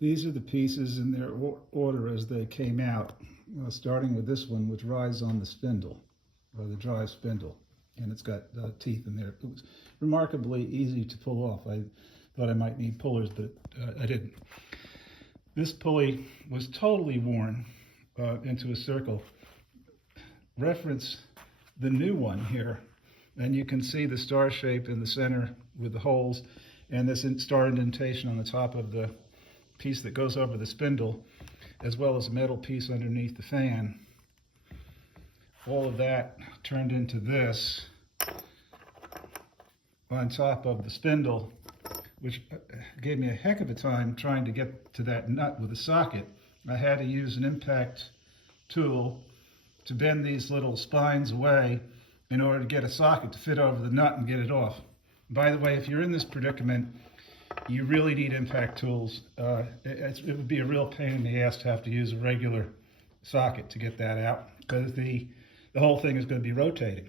These are the pieces in their order as they came out, starting with this one, which rides on the spindle, or the drive spindle, and it's got teeth in there. It was remarkably easy to pull off. I thought I might need pullers, but I didn't. This pulley was totally worn into a circle. Reference the new one here, and you can see the star shape in the center with the holes, and this star indentation on the top of the piece that goes over the spindle, as well as a metal piece underneath the fan. All of that turned into this on top of the spindle, which gave me a heck of a time trying to get to that nut with a socket. I had to use an impact tool to bend these little spines away in order to get a socket to fit over the nut and get it off. By the way, if you're in this predicament, you really need impact tools. It would be a real pain in the ass to have to use a regular socket to get that out, because the whole thing is going to be rotating.